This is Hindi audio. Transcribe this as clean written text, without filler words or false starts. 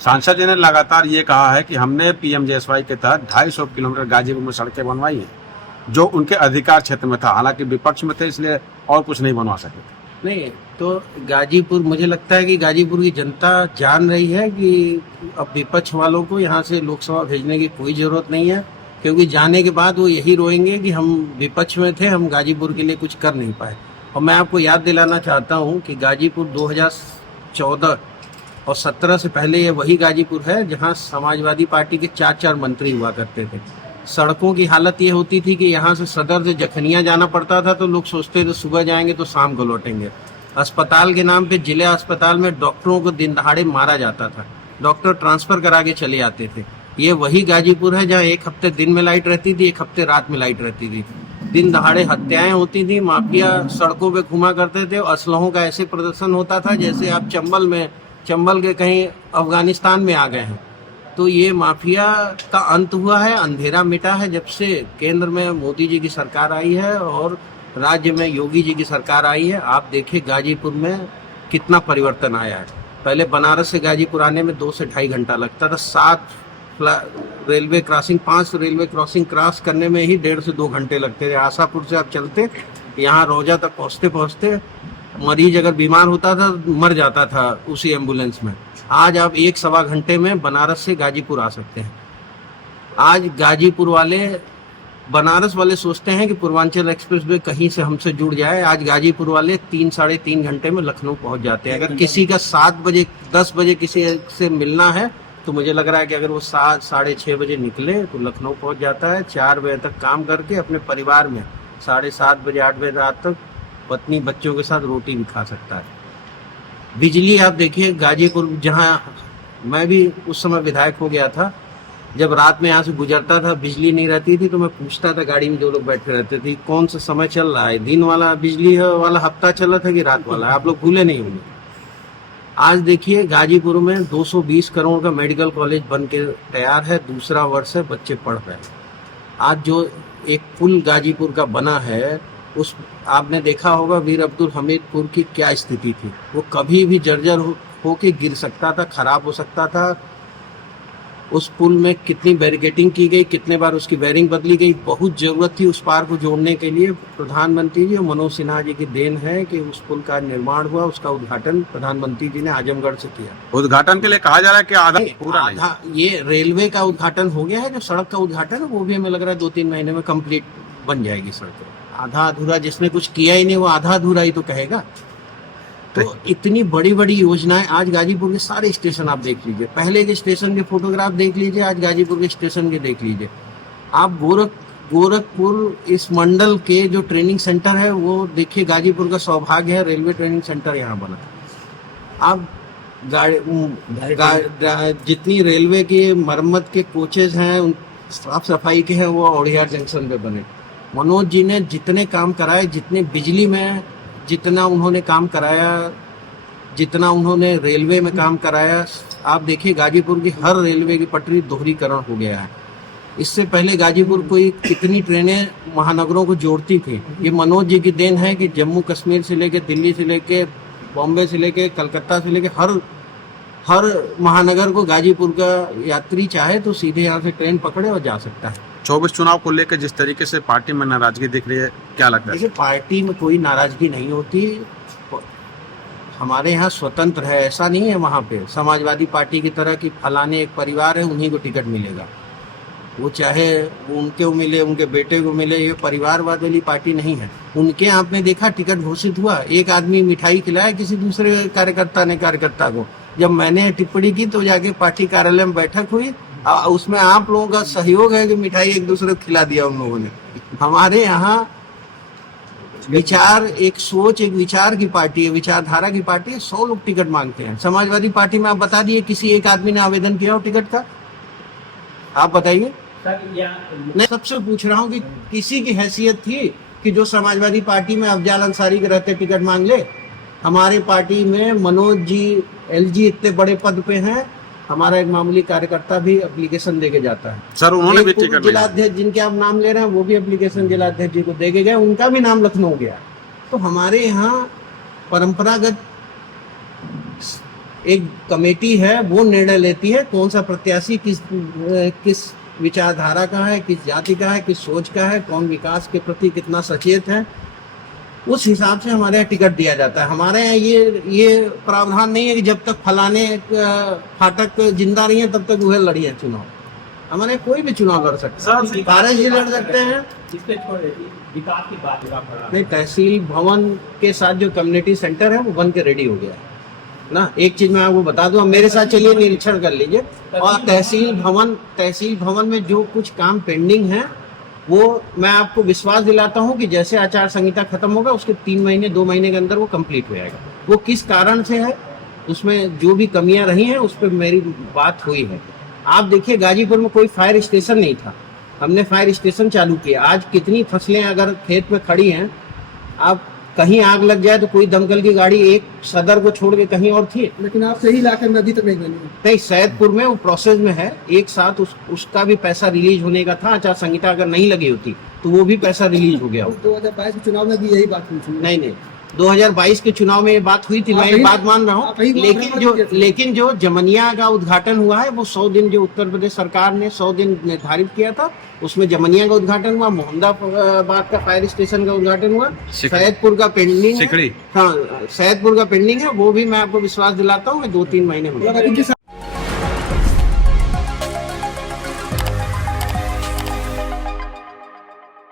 सांसद जी ने लगातार ये कहा है कि हमने पीएमजेएसवाई के तहत 250 किलोमीटर गाजीपुर में सड़कें बनवाई हैं जो उनके अधिकार क्षेत्र में था। हालांकि विपक्ष में थे इसलिए और कुछ नहीं बनवा सके थे। नहीं तो गाजीपुर, मुझे लगता है कि गाजीपुर की जनता जान रही है कि अब विपक्ष वालों को यहाँ से लोकसभा भेजने की कोई जरूरत नहीं है, क्योंकि जाने के बाद वो यही रोएंगे कि हम विपक्ष में थे, हम गाजीपुर के लिए कुछ कर नहीं पाए। और मैं आपको याद दिलाना चाहता हूँ कि गाजीपुर 2014 और 17 से पहले ये वही गाजीपुर है जहाँ समाजवादी पार्टी के 4 मंत्री हुआ करते थे। सड़कों की हालत ये होती थी कि यहाँ से सदर से जखनिया जाना पड़ता था तो लोग सोचते थे सुबह जाएंगे तो शाम को लौटेंगे। अस्पताल के नाम पे जिला अस्पताल में डॉक्टरों को दिन दहाड़े मारा जाता था, डॉक्टर ट्रांसफर करा के चले आते थे। ये वही गाजीपुर है जहाँ एक हफ्ते दिन में लाइट रहती थी, एक हफ्ते रात में लाइट रहती थी। दिन दहाड़े हत्याएं होती थी, माफिया सड़कों पे घुमा करते थे और असलहों का ऐसे प्रदर्शन होता था जैसे आप चंबल के कहीं अफगानिस्तान में आ गए हैं। तो ये माफिया का अंत हुआ है, अंधेरा मिटा है जब से केंद्र में मोदी जी की सरकार आई है और राज्य में योगी जी की सरकार आई है। आप देखिए गाजीपुर में कितना परिवर्तन आया है। पहले बनारस से गाजीपुर आने में 2 से ढाई घंटा लगता था, 5 रेलवे क्रॉसिंग क्रॉस करने में ही 1.5 से 2 घंटे लगते थे। आशापुर से आप चलते यहाँ रोजा तक पहुँचते मरीज अगर बीमार होता था मर जाता था उसी एम्बुलेंस में। आज आप 1-1.25 घंटे में बनारस से गाजीपुर आ सकते हैं। आज गाजीपुर वाले, बनारस वाले सोचते हैं कि पूर्वांचल एक्सप्रेस वे कहीं से हमसे जुड़ जाए। आज गाजीपुर वाले 3-3.5 घंटे में लखनऊ पहुंच जाते हैं। अगर किसी का 7 बजे 10 बजे किसी से मिलना है तो मुझे लग रहा है कि अगर वो 7-6:30 बजे निकले तो लखनऊ पहुंच जाता है। 4 बजे तक काम करके अपने परिवार में 7:30 बजे 8 बजे रात तक पत्नी बच्चों के साथ रोटी भी खा सकता है। बिजली आप देखिए गाजीपुर, जहाँ मैं भी उस समय विधायक हो गया था, जब रात में यहाँ से गुजरता था बिजली नहीं रहती थी तो मैं पूछता था गाड़ी में जो लोग बैठे रहते थे कौन सा समय चल रहा है, दिन वाला बिजली वाला हफ्ता चला था कि रात वाला। आप लोग भूले नहीं होंगे। आज देखिए गाजीपुर में 220 करोड़ का मेडिकल कॉलेज बन के तैयार है, दूसरा वर्ष है, बच्चे पढ़ रहे हैं। आज जो एक पुल गाजीपुर का बना है, उस आपने देखा होगा वीर अब्दुल हमीदपुर की क्या स्थिति थी। वो कभी भी जर्जर होके गिर सकता था, खराब हो सकता था। उस पुल में कितनी बैरिकेडिंग की गई, कितने बार उसकी वायरिंग बदली गई। बहुत जरूरत थी उस पार को जोड़ने के लिए। प्रधानमंत्री जी और मनोज सिन्हा जी की देन है कि उस पुल का निर्माण हुआ। उसका उद्घाटन प्रधानमंत्री जी ने आजमगढ़ से किया। उद्घाटन के लिए कहा जा रहा है कि आधा ये रेलवे का उद्घाटन हो गया है। जो सड़क का उद्घाटन है वो भी हमें लग रहा है 2-3 महीने में कंप्लीट बन जाएगी सड़क। आधा अधूरा, जिसने कुछ किया ही नहीं वो आधा अधूरा ही तो कहेगा। तो इतनी बड़ी बड़ी योजनाएं, आज गाजीपुर के सारे स्टेशन आप देख लीजिए, पहले के स्टेशन के फोटोग्राफ देख लीजिए, आज गाजीपुर के स्टेशन के देख लीजिए। आप गोरखपुर इस मंडल के जो ट्रेनिंग सेंटर है वो देखिए, गाजीपुर का सौभाग्य है, रेलवे ट्रेनिंग सेंटर यहाँ बना। आप जितनी रेलवे की मरम्मत के कोचेज हैं, साफ सफाई के हैं, वो औड़ियार जंक्शन पे बने। मनोज जी ने जितने काम कराए, जितने बिजली में जितना उन्होंने काम कराया, जितना उन्होंने रेलवे में काम कराया, आप देखिए गाजीपुर की हर रेलवे की पटरी दोहरीकरण हो गया है। इससे पहले गाजीपुर कोई कितनी ट्रेनें महानगरों को जोड़ती थी। ये मनोज जी की देन है कि जम्मू कश्मीर से लेके, दिल्ली से लेके, बॉम्बे से लेके, कलकत्ता से लेके हर महानगर को गाजीपुर का यात्री चाहे तो सीधे यहाँ से ट्रेन पकड़े और जा सकता है। 24 चुनाव को लेकर जिस तरीके से पार्टी में नाराजगी दिख रही है, क्या लगता है? देखिए पार्टी में कोई नाराजगी नहीं होती। हमारे यहाँ स्वतंत्र है, ऐसा नहीं है वहाँ पे समाजवादी पार्टी की तरह कि फलाने एक परिवार है उन्हीं को टिकट मिलेगा। वो चाहे उनको मिले, उनके बेटे को मिले, ये परिवारवाद वाली पार्टी नहीं है। उनके आपने देखा टिकट घोषित हुआ, एक आदमी मिठाई खिलाया किसी दूसरे कार्यकर्ता को। जब मैंने टिप्पणी की तो जाके पार्टी कार्यालय में बैठक हुई, उसमें आप लोगों का सहयोग है कि मिठाई एक दूसरे को खिला दिया उन लोगों ने। हमारे यहाँ विचार, एक सोच, एक विचार की पार्टी है, विचारधारा की पार्टी है। 100 लोग टिकट मांगते हैं। समाजवादी पार्टी में आप बता दिए किसी एक आदमी ने आवेदन किया हो टिकट का? आप बताइए। मैं सबसे पूछ रहा हूँ कि किसी की हैसियत थी कि जो समाजवादी पार्टी में अफजाल अंसारी के रहते टिकट मांग ले? हमारे पार्टी में मनोज जी, एलजी इतने बड़े पद पे हैं, हमारा एक मामूली कार्यकर्ता भी एप्लीकेशन देके जाता है। सर उन्होंने भी टिकट, जिलाध्यक्ष जिनके आप नाम ले रहे हैं वो भी एप्लीकेशन जिलाध्यक्ष जी को देके गए, उनका भी नाम लखनऊ गया। तो हमारे यहाँ परंपरागत एक कमेटी है वो निर्णय लेती है कौन सा प्रत्याशी किस विचारधारा का है, किस जाति का है, किस सोच का है, कौन विकास के प्रति कितना सचेत है, उस हिसाब से हमारे यहाँ टिकट दिया जाता है। हमारे यहाँ ये प्रावधान नहीं है कि जब तक फलाने फाटक जिंदा नहीं है तब तक वह लड़िए चुनाव। हमारे कोई भी चुनाव लड़ सकता है, कांग्रेस जी लड़ सकते हैं। विकास की बात नहीं, तहसील भवन के साथ जो कम्युनिटी सेंटर है वो बन के रेडी हो गया है ना। एक चीज मैं आपको बता दूं, मेरे साथ चलिए निरीक्षण कर लीजिए। और तहसील भवन में जो कुछ काम पेंडिंग है वो मैं आपको विश्वास दिलाता हूं कि जैसे आचार संहिता खत्म होगा उसके 3 महीने 2 महीने के अंदर वो कंप्लीट हो जाएगा। वो किस कारण से है, उसमें जो भी कमियां रही हैं उस पर मेरी बात हुई है। आप देखिए गाजीपुर में कोई फायर स्टेशन नहीं था, हमने फायर स्टेशन चालू किया। आज कितनी फसलें अगर खेत में खड़ी हैं, आप कहीं आग लग जाए तो कोई दमकल की गाड़ी एक सदर को छोड़ के कहीं और थी। लेकिन आप सही इलाके में अभी तक नहीं बनी। नहीं, सैदपुर में वो प्रोसेस में है, एक साथ उसका भी पैसा रिलीज होने का था। आचार संहिता अगर नहीं लगी होती तो वो भी पैसा रिलीज हो गया होता। 2022 के चुनाव में भी यही बात हुई थी। नहीं, 2022 के चुनाव में ये बात हुई थी, मैं ये बात मान रहा हूँ। लेकिन जो जमनिया का उद्घाटन हुआ है वो 100 दिन जो उत्तर प्रदेश सरकार ने 100 दिन निर्धारित किया था, उसमें जमनिया का उद्घाटन हुआ, मोहम्मदाबाद का फायर स्टेशन का उद्घाटन हुआ, सैदपुर का पेंडिंग है। हाँ, सैदपुर का पेंडिंग है, वो भी मैं आपको विश्वास दिलाता हूँ 2-3 महीने में।